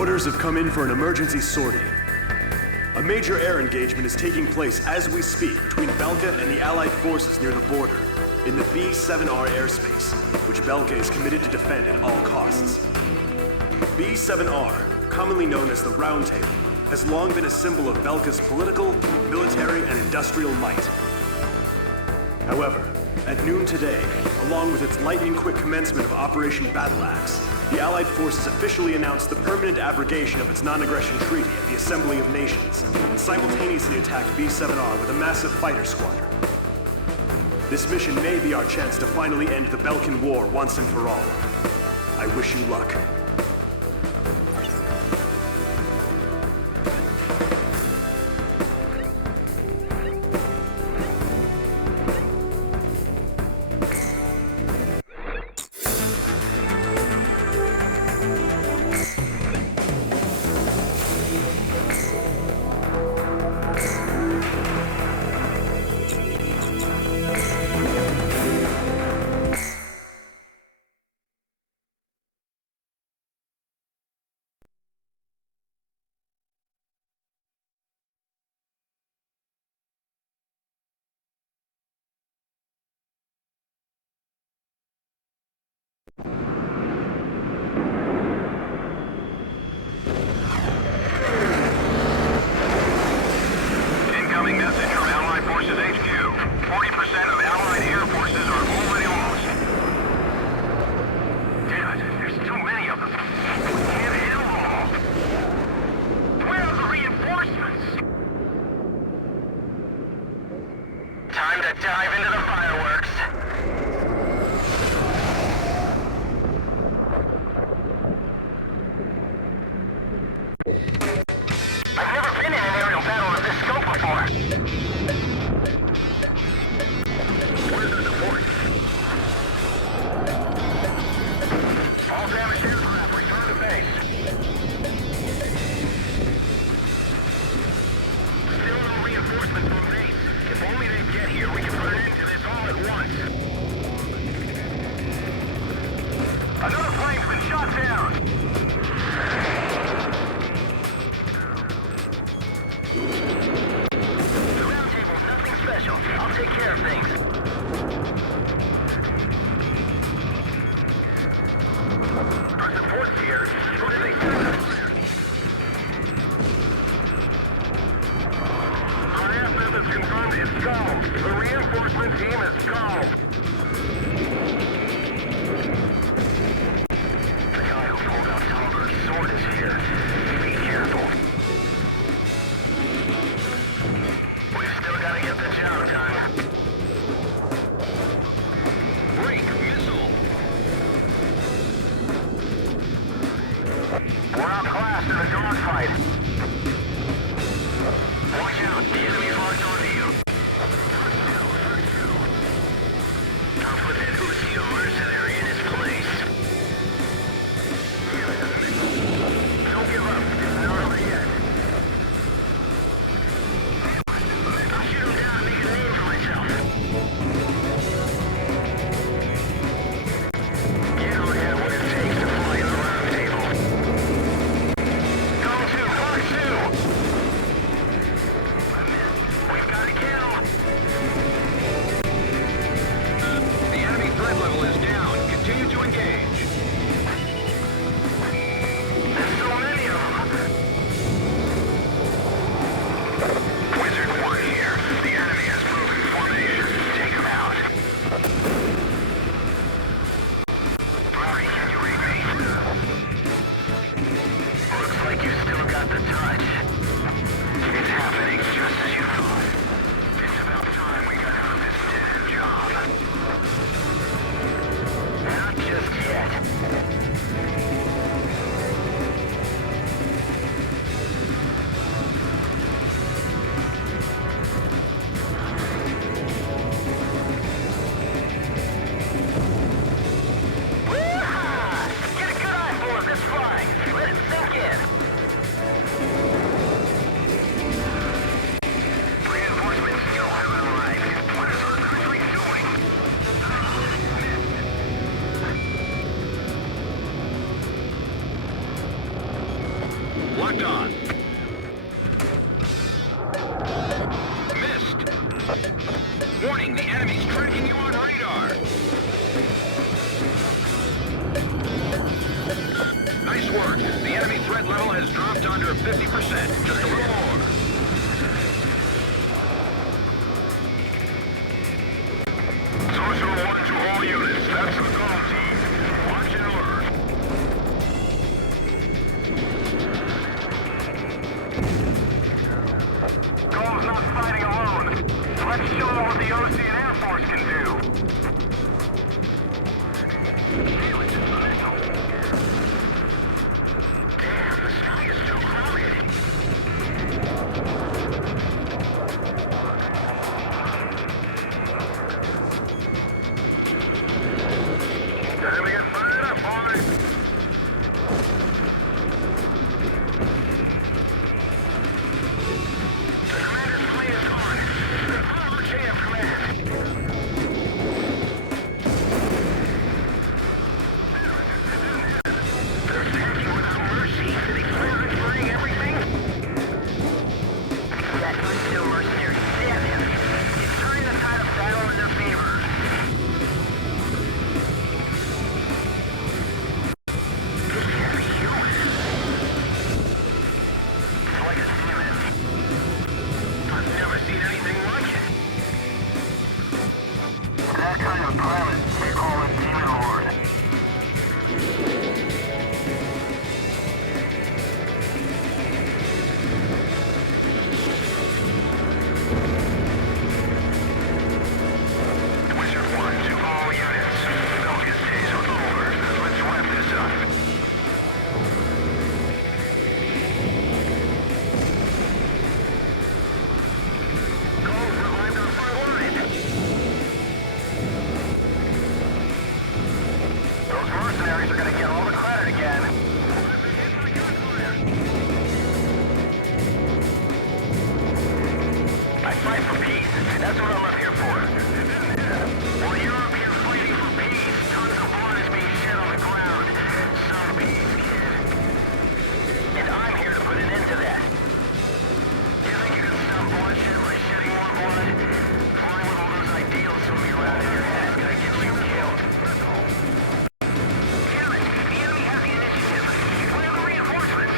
Orders have come in for an emergency sortie. A major air engagement is taking place as we speak between Belkan and the Allied forces near the border, in the B-7R airspace, which Belkan is committed to defend at all costs. B-7R, commonly known as the Round Table, has long been a symbol of Belkan's political, military, and industrial might. However, at noon today, along with its lightning-quick commencement of Operation Battle Axe, the Allied forces officially announced the permanent abrogation of its non-aggression treaty at the Assembly of Nations, and simultaneously attacked B-7R with a massive fighter squadron. This mission may be our chance to finally end the Belkan War once and for all. I wish you luck. Incoming message from Allied Forces HQ. 40% of Allied air forces are already lost. Damn it, there's too many of them. We can't handle them all. Where are the reinforcements? Time to dive into the fireworks. I've never been in an aerial battle of this scope before. Where's the support? All damaged aircraft, return to base. Still no reinforcements from base. If only they get here, we can put an end to this all at once. Another plane's been shot down. The round table's nothing special. I'll take care of things. Our support's here. What do they do? RF methods confirmed it's gone. The reinforcement team is gone. The guy who pulled out Talbert's sword is here. Be careful. We've still got to get the job done. Break missile. We're outclassed in a dogfight. Watch out, the enemy's locked onto you. I'll put that Uzi mercenary in his place. Don't give up. It's not over yet. I'll shoot him down and make a name for myself. You don't have what it takes to fly in the round table. Go to Fox 2! We've got a kill! The enemy threat level is down. Continue to engage. There's so many of them. Wizard 1 here. The enemy has broken formation. Take him out. Murray, can you read me? Looks like you still got the touch. It's happening just as you thought. It's about time we got out of this dead-end job. Not just yet. Locked on. Missed. Warning, the enemy's tracking you on radar. Nice work. The enemy threat level has dropped under 50%. Just a little more. Sorcerer 1 to all units. That's the goal team. Watch and alert. Goal's not fighting alone. Let's show them what the OC and Air Force can do. Damn, the sky is so crowded. Time to get fired up, boys. The commander's plane is gone. Follow chain of command. They're attacking without mercy. Did they plan on burning everything? That unskilled mercenary, damn him. He's turning the tide of battle in their favor. This can't be human. It's like a demon. I've never seen anything like it. That kind of pilot, we call it Demon Lord. Wizard 1 to all units. Belkan's days are over. Let's wrap this up. Gold revived our front line. Those mercenaries are gonna get all the credit again. I fight for peace. That's what I'm up here for. While you're up here fighting for peace, tons of blood is being shed on the ground. Some peace, kid. And I'm here to put an end to that. You think you can stop bloodshed by shedding more blood? Flying with all those ideals swimming around in your head is gonna get you killed. Damn it! The enemy has the initiative. Clear the reinforcements!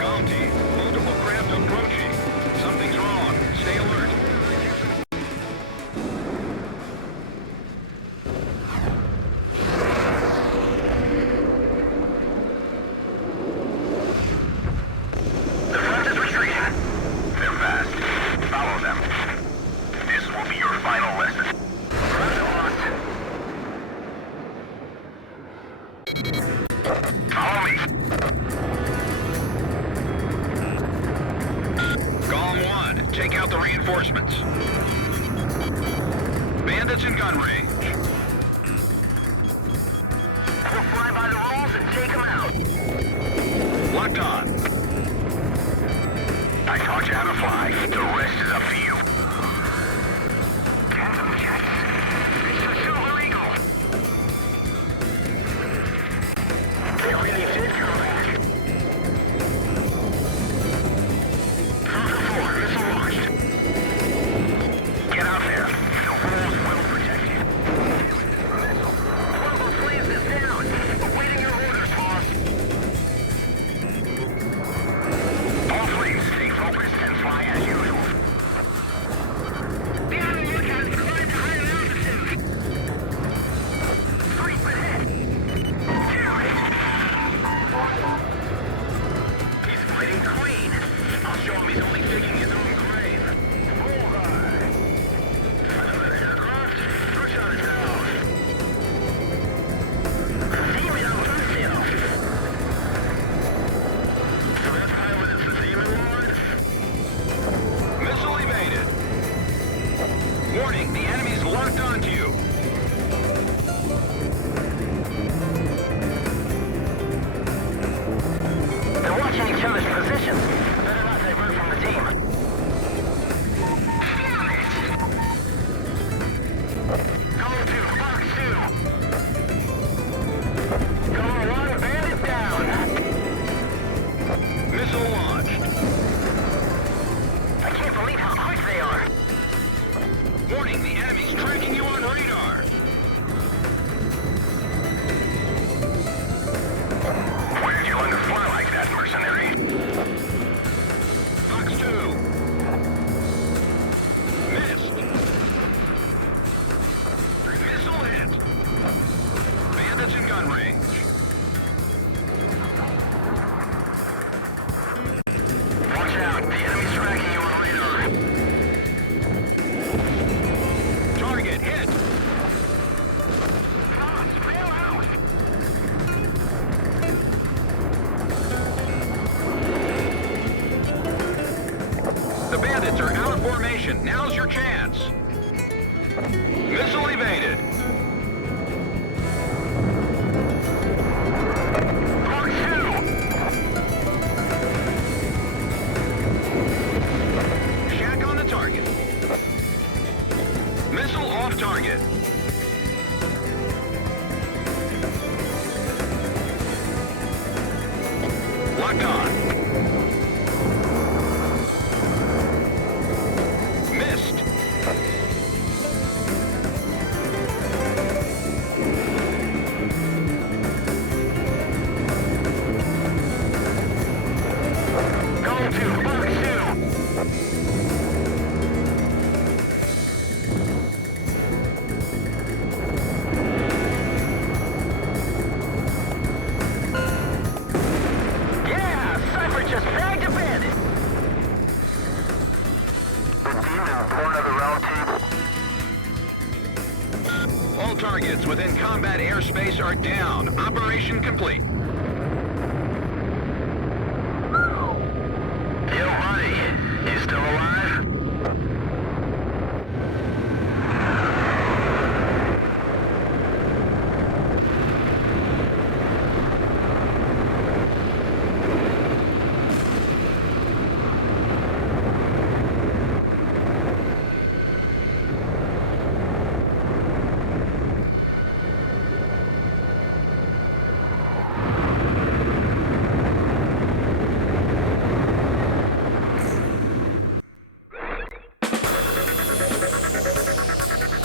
Bounty, multiple craft approaching. Something's wrong. Stay alert. The front is retreating. They're fast. Follow them. This will be your final lesson. Front lost. Follow me. Golem 1, take out the reinforcements. Bandits in gun range. We'll fly by the rules and take them out. Locked on. I taught you how to fly. The rest is up to you. Phantom jets. It's the Silver Eagle. They really did come back. Falcon 4, missile launched. Get out there. The rules will protect you. Global Flames is down. Awaiting your orders, boss. All fleets, stay focused and fly as usual. The enemy has survived to higher altitude. Sweep ahead. Damn it. He's fighting clean. I'll show him he's only digging his own grave. Bullseye. Another aircraft? Push on it down. Demon Alfonso. So that pilot is the Demon Lord? Missile evaded. Warning, the enemy's locked onto you. They're watching each other's positions. Better not divert from the team. Damn it! Go to Fox 2. Go 1, bandit down. Warning, the enemy's tracking you on radar. Why did you learn to fly like that, mercenary? Fox 2. Missed. Missile hit. Bandits in gun range. Watch out, the enemy's tracking you on radar. Target hit. Cross, bail out. The bandits are out of formation. Now's your chance. Missile evaded. Mark 2. Shack on the target. Missile off target. Locked on. Missed. Go to Mark 2. Yeah, Cypher just bagged a bandit. The demon born of the round table. All targets within combat airspace are down. Operation complete. Yo, buddy, you still alive?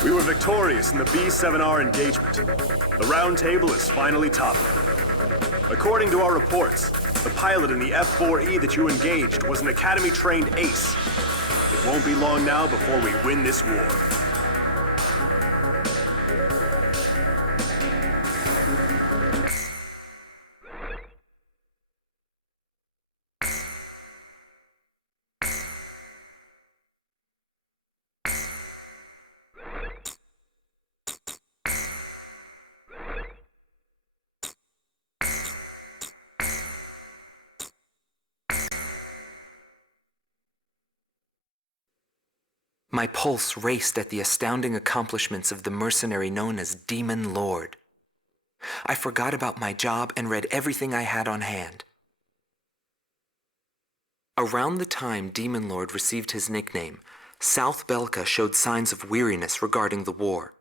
We were victorious in the B-7R engagement. The round table is finally topped. According to our reports, the pilot in the F-4E that you engaged was an Academy-trained ace. It won't be long now before we win this war. My pulse raced at the astounding accomplishments of the mercenary known as Demon Lord. I forgot about my job and read everything I had on hand. Around the time Demon Lord received his nickname, South Belka showed signs of weariness regarding the war.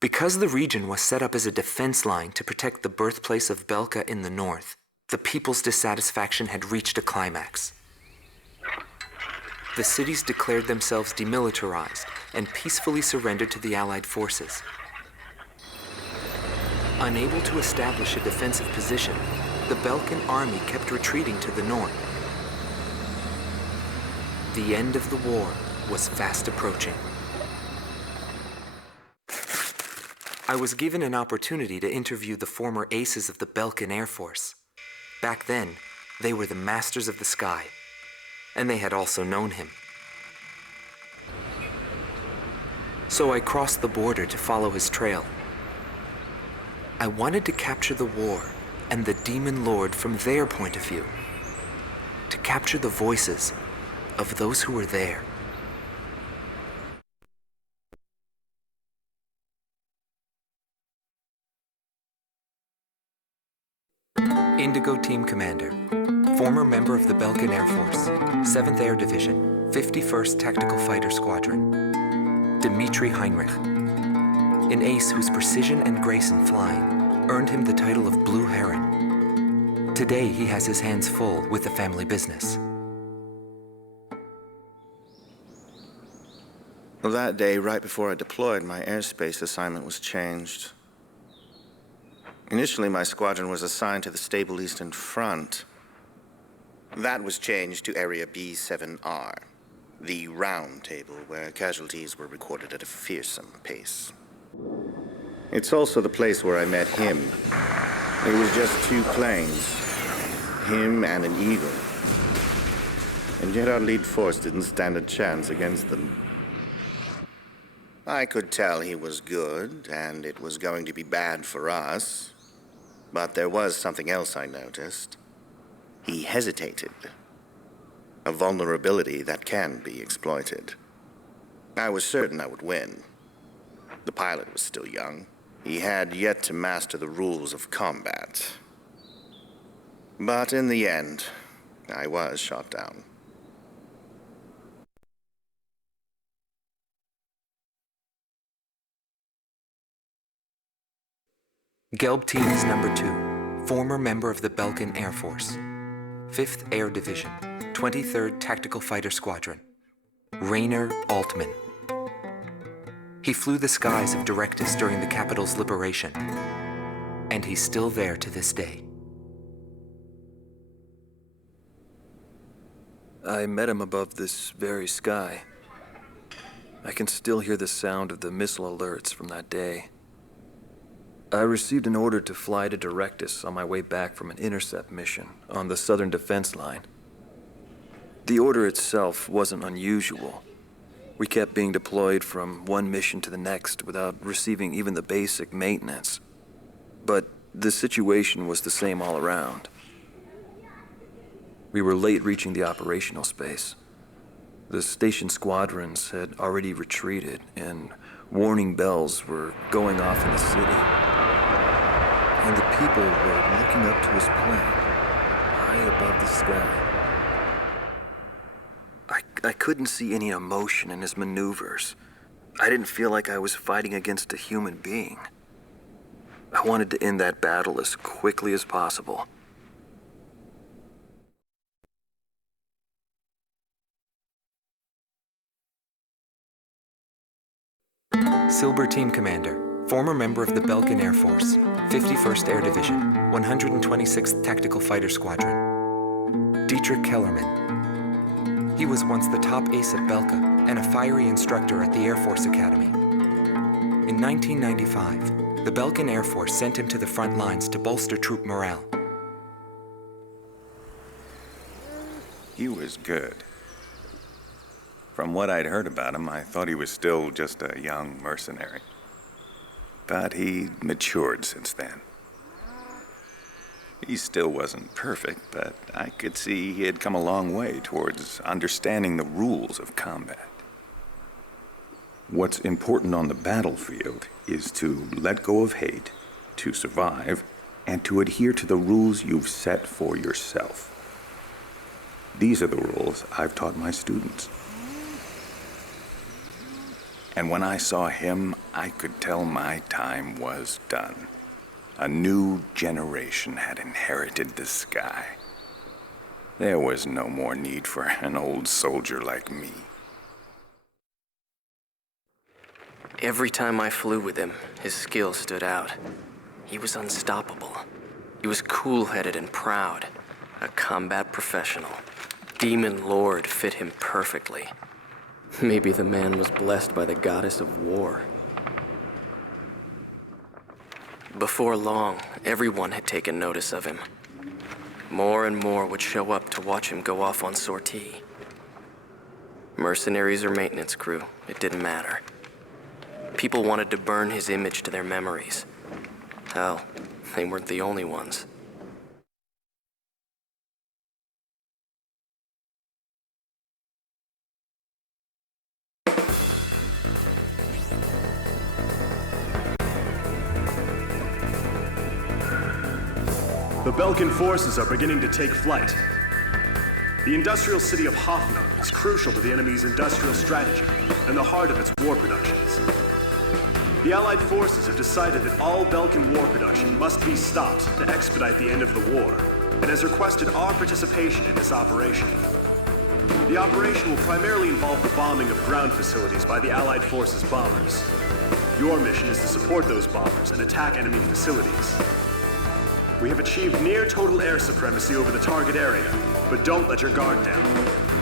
Because the region was set up as a defense line to protect the birthplace of Belka in the north, the people's dissatisfaction had reached a climax. The cities declared themselves demilitarized and peacefully surrendered to the Allied forces. Unable to establish a defensive position, the Belkan army kept retreating to the north. The end of the war was fast approaching. I was given an opportunity to interview the former aces of the Belkan Air Force. Back then, they were the masters of the sky, and they had also known him. So I crossed the border to follow his trail. I wanted to capture the war and the Demon Lord from their point of view, to capture the voices of those who were there. Indigo Team Commander, former member of the Belkan Air Force, 7th Air Division, 51st Tactical Fighter Squadron, Dmitri Heinrich, an ace whose precision and grace in flying earned him the title of Blue Heron. Today, he has his hands full with the family business. Well, that day, right before I deployed, my airspace assignment was changed. Initially, my squadron was assigned to the stable Eastern Front. That was changed to Area B7R, the round table where casualties were recorded at a fearsome pace. It's also the place where I met him. It was just two planes, him and an Eagle. And yet our lead force didn't stand a chance against them. I could tell he was good, and it was going to be bad for us. But there was something else I noticed. He hesitated. A vulnerability that can be exploited. I was certain I would win. The pilot was still young. He had yet to master the rules of combat. But in the end, I was shot down. Gelb Team is number 2, former member of the Belkan Air Force, 5th Air Division, 23rd Tactical Fighter Squadron, Rainer Altman. He flew the skies of Directus during the capital's liberation, and he's still there to this day. I met him above this very sky. I can still hear the sound of the missile alerts from that day. I received an order to fly to Directus on my way back from an intercept mission on the southern defense line. The order itself wasn't unusual. We kept being deployed from one mission to the next without receiving even the basic maintenance. But the situation was the same all around. We were late reaching the operational space. The station squadrons had already retreated, and warning bells were going off in the city. And the people were looking up to his plane, high above the sky. I couldn't see any emotion in his maneuvers. I didn't feel like I was fighting against a human being. I wanted to end that battle as quickly as possible. Silber Team Commander, former member of the Belkan Air Force, 51st Air Division, 126th Tactical Fighter Squadron, Dietrich Kellerman. He was once the top ace at Belka and a fiery instructor at the Air Force Academy. In 1995, the Belkan Air Force sent him to the front lines to bolster troop morale. He was good. From what I'd heard about him, I thought he was still just a young mercenary. But he matured since then. He still wasn't perfect, but I could see he had come a long way towards understanding the rules of combat. What's important on the battlefield is to let go of hate, to survive, and to adhere to the rules you've set for yourself. These are the rules I've taught my students. And when I saw him, I could tell my time was done. A new generation had inherited the sky. There was no more need for an old soldier like me. Every time I flew with him, his skill stood out. He was unstoppable. He was cool-headed and proud, a combat professional. Demon Lord fit him perfectly. Maybe the man was blessed by the goddess of war. Before long, everyone had taken notice of him. More and more would show up to watch him go off on sortie. Mercenaries or maintenance crew, it didn't matter. People wanted to burn his image to their memories. Hell, they weren't the only ones. The Belkan forces are beginning to take flight. The industrial city of Hoffnung is crucial to the enemy's industrial strategy and the heart of its war productions. The Allied forces have decided that all Belkan war production must be stopped to expedite the end of the war, and has requested our participation in this operation. The operation will primarily involve the bombing of ground facilities by the Allied forces' bombers. Your mission is to support those bombers and attack enemy facilities. We have achieved near total air supremacy over the target area, but don't let your guard down.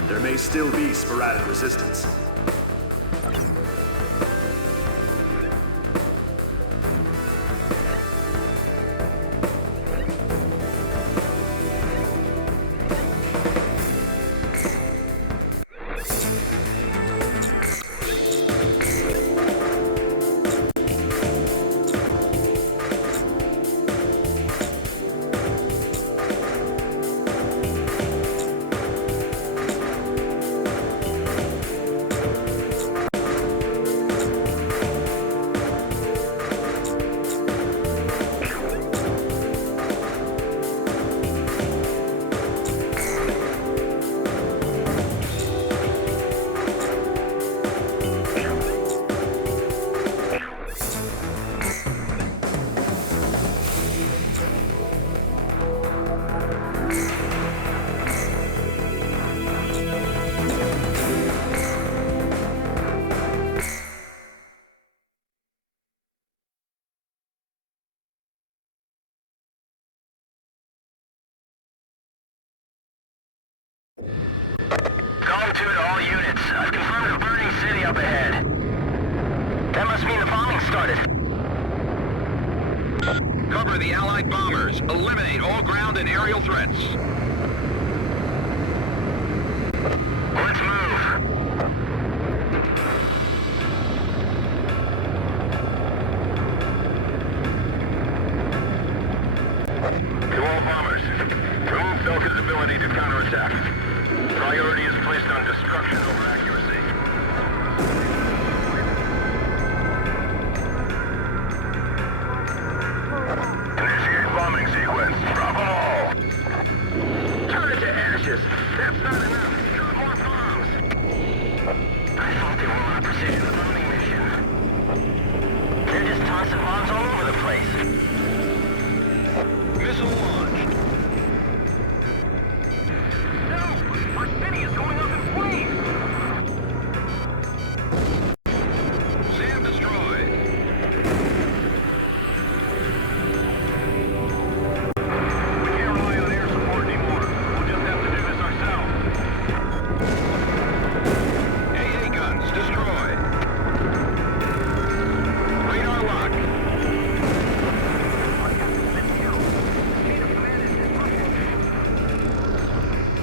There may still be sporadic resistance. Zone 2 to all units. I've confirmed a burning city up ahead. That must mean the bombing started. Cover the Allied bombers. Eliminate all ground and aerial threats. Let's move. To all bombers, remove Belkan's ability to counterattack. Priority is placed on destruction over accuracy. Initiate bombing sequence. Drop them all. Turn it to ashes. That's not enough. Drop more bombs. I thought they were on a precision bombing mission. They're just tossing bombs all over the place. Missile launched. No! Our city is going up in flames! SAM destroyed. We can't rely on air support anymore. We'll just have to do this ourselves. AA guns destroyed. Radar lock.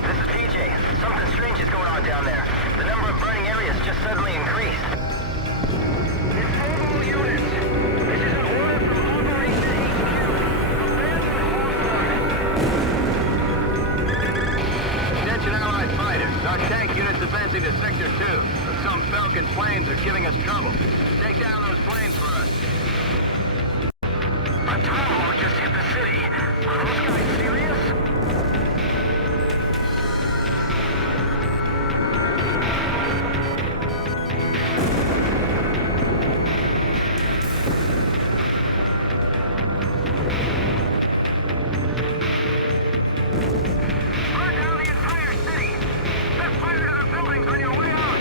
This is PJ. Something strange is going on down there. The number of burning areas just suddenly increased. It's all units. This is an order from Operation HQ. Abandon Hawthorne. Attention Allied fighters. Our tank unit's advancing to Sector 2. But some Belkan planes are giving us trouble. Take down those planes for us. A tomahawk just hit the city. Are those guys serious? Burn down the entire city! Set fire to the buildings on your way out!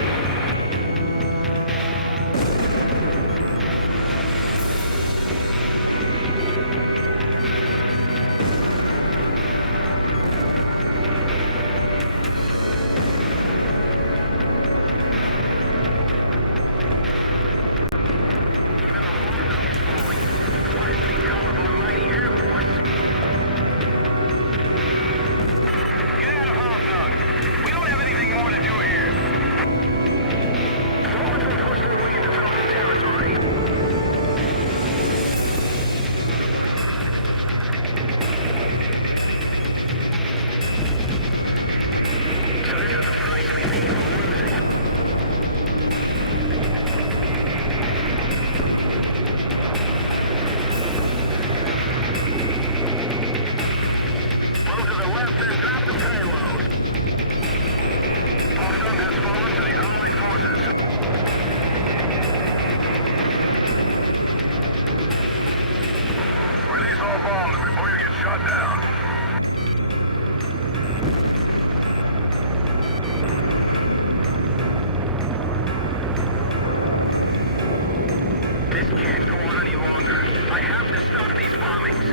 This can't go on any longer. I have to stop these bombings.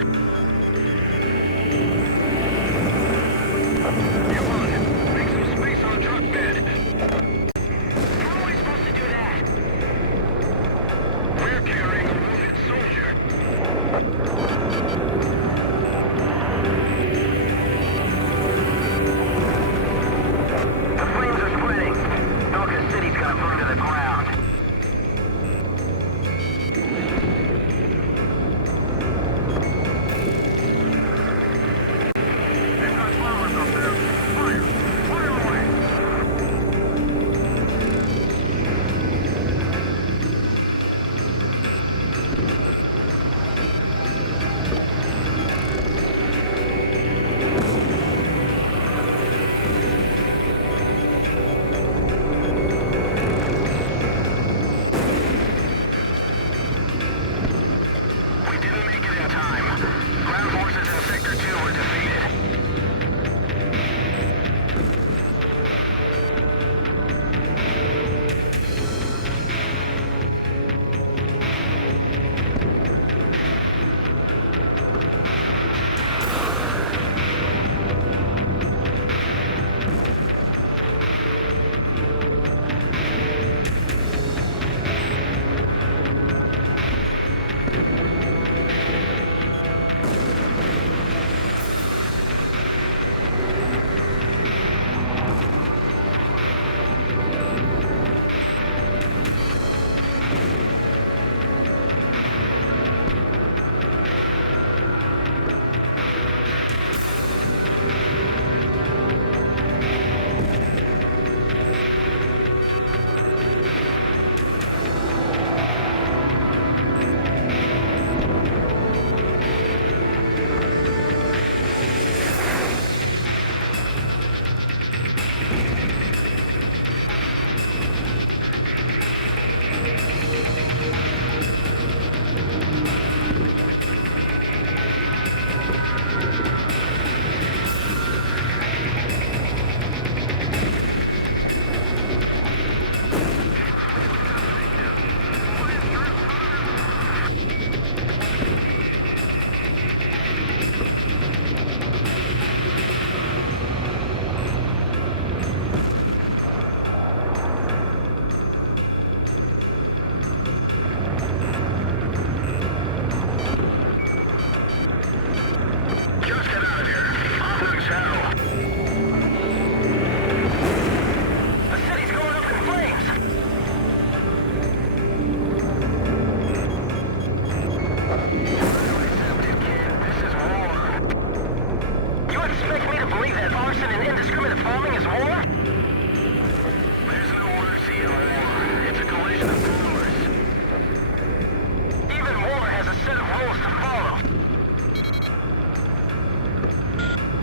You on? Make some space on truck bed. How am I supposed to do that? We're carrying a wounded soldier. The flames are spreading. Belkan City's gonna burn to the ground. They've got flowers up there. Fire! Fire away! We didn't make it in time. Ground forces in Sector 2 were defeated. Just get out of here. Off hell. The city's going up in flames. This is war. You expect me to believe that arson and indiscriminate bombing is war? There's no mercy in war. It's a collision of powers. Even war has a set of rules to follow.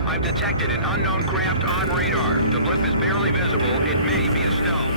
I've detected an unknown craft on radar. The blip is barely visible. It may be a stealth.